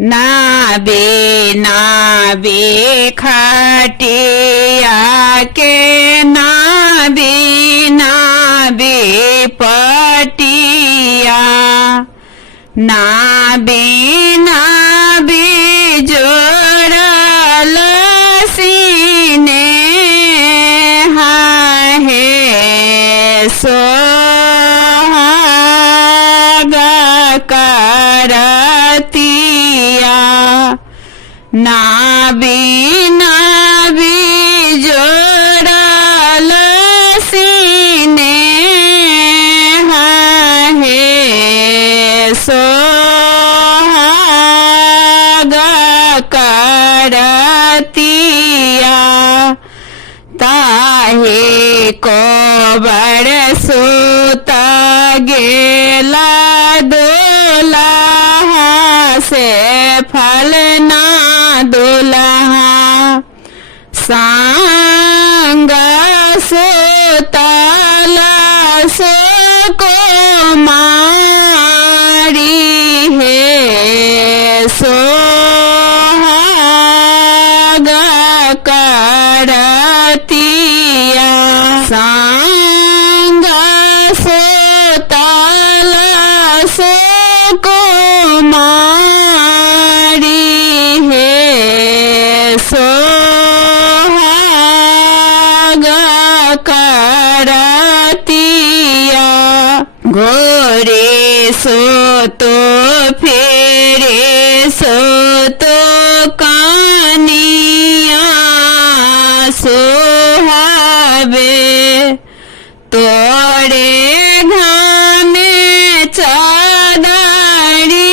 नाबे नाबे खटिया के नाबे नाबे पटिया नाबे नाबे जोड़ल सीने है सोहागा करतिया नाबे नाबे जोड़ल सीने है सोहागा करतिया ताहे को बरसुत गेला दुल्हा से फलना दुल्हा सांग सुतल सुकुमारी है सोहागा करतिया सांग सुतल सुकुमारी है सोहागा करतिया गोरे सो तो फेरे सो तो कानिया सोहावे तोड़े घामे चादरी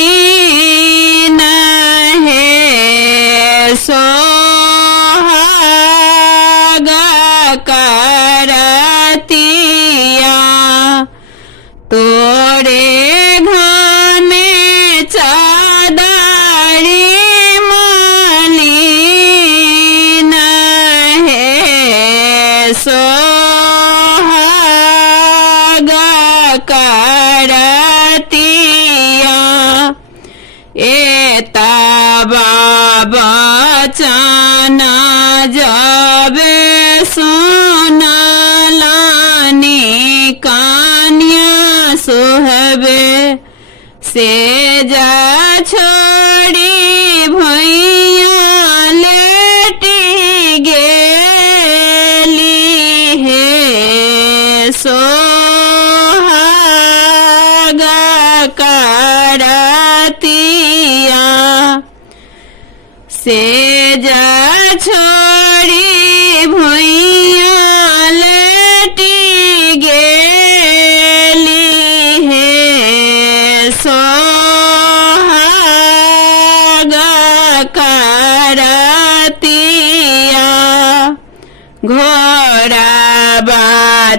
मालीन है सोहागा करतिया तोड़े घामे चादरी मालीन है सोहागा करतिया एता बाबा चाना जाबे सोना लानी कान्या सोहबे से जा छोड़ी भैया लेटी गेली है सोहागा करतिया से जा छोड़ी भैया लेटी गेली है सोहागा करतिया घोड़ा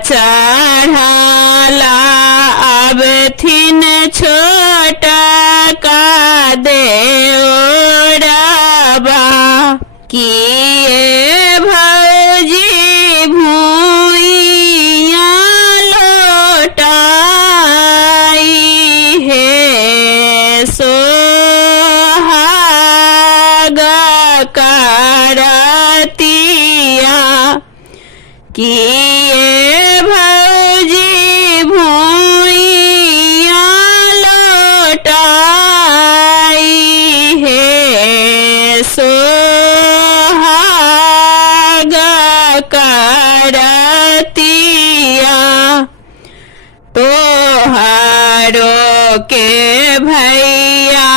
चढ़ाला अब थिन छोटा का देवड़ाबा किए भौजी भूइया लोटाई है सोहागा करतिया किए भौजी भूइया लोटाई है सोहागा करतिया तोहारो के भैया